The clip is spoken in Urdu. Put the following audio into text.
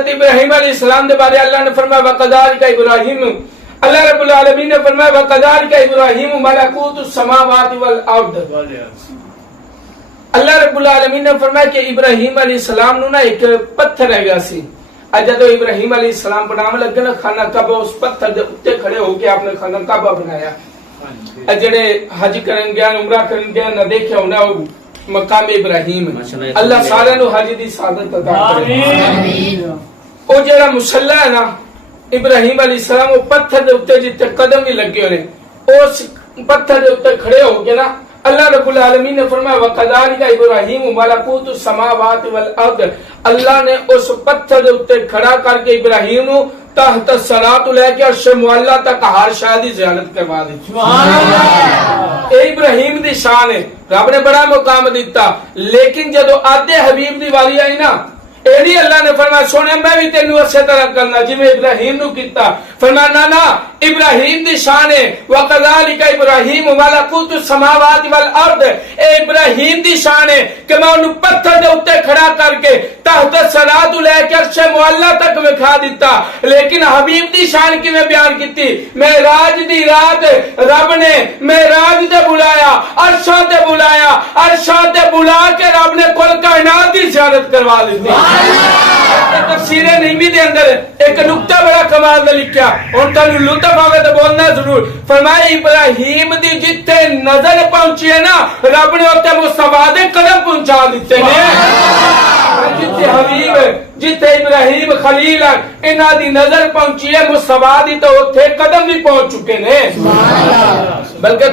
حضرت ابراہیم علیہ السلام دے بارے اللہ نے فرمایا وَقَذَلِكَ ابراہیم، اللہ رب العالمین نے فرمایا وَقَذَلِكَ ابراہیم مَلَكُوتُ السَّمَاوَاتِ وَالْأَرْضِ۔ اللہ رب العالمین نے فرمایا کہ ابراہیم علیہ السلام نو نا ایک پتھر ہے گا سی، جدو ابراہیم علیہ السلام بنانے لگے نا خانہ کعبہ، اس پتھر دے اتے کھڑے ہو کے آپ نے خانہ کعبہ بنایا۔ جڑے حج کرن گیا عمرہ کرن گیا نہ دیکھا ہونا وہ مقام ابراہیم ہے۔ اللہ سارے نو حج دی سعادت عطا کرے۔ او جڑا مصلی ہے نا ابراہیم علیہ السلام، وہ پتھر دے اتے جتے قدم نہیں لگے ہونے، اس پتھر دے اتے کھڑے ہو کے نا اللہ رب العالمین نے فرمایا وَقَذَلِكَ ابراہیم مَلَكُوتُ السَّمَاوَاتِ وَالْأَرْضِ، اللہ نے اس پتھر دے اتے کھڑا کر کے ابراہیم نو تحت الصراط لے کے عرش معلی تک ہر شے دی زیارت کروا دی۔ سبحان اللہ، اے ابراہیم دی شان ہے، رب نے بڑا مقام دیتا، لیکن جدو آدھے حبیب دی واری آئی نا، ایڈی اللہ نے فرمایا سونے میں بھی تینوں اسی طرح کرنا جی میں ابراہیم نو کیتا۔ فرمایا نا ابراہیم دی شان ہے وَقَذَلِكَ ابراہیم مَلَكُوتُ السَّمَاوَاتِ وَالْأَرْضِ، اے ابراہیم دی شان ہے کہ میں انہوں پتھر دے اتے کھڑا کر کے تحت الصراط لے کے عرش معلی تک وکھا دیتا۔ لیکن حبیب دی شان کی میں بیان کیتی، معراج دی رات رب نے معراج تے بلایا، عرشاں تے بلایا، عرشاں تے بلا کے رب نے کل کائنات دی زیارت کروا دی۔ تفسیر نعیمی دے اندر ایک نکتہ بڑا کمال دا لکھیا، ان کا لطف آگے تو بولنا ضرور۔ فرمایا ابراہیم دی جتے نظر پہنچی ہے نا رب نے ہوتے مصطفیٰ دے قدم پہنچا دیتے ہیں۔ جتے حبیب جتے ابراہیم خلیل انہاں دی نظر پہنچی ہے مصطفیٰ دی تو ہوتے قدم بھی پہنچ چکے ہیں، بلکہ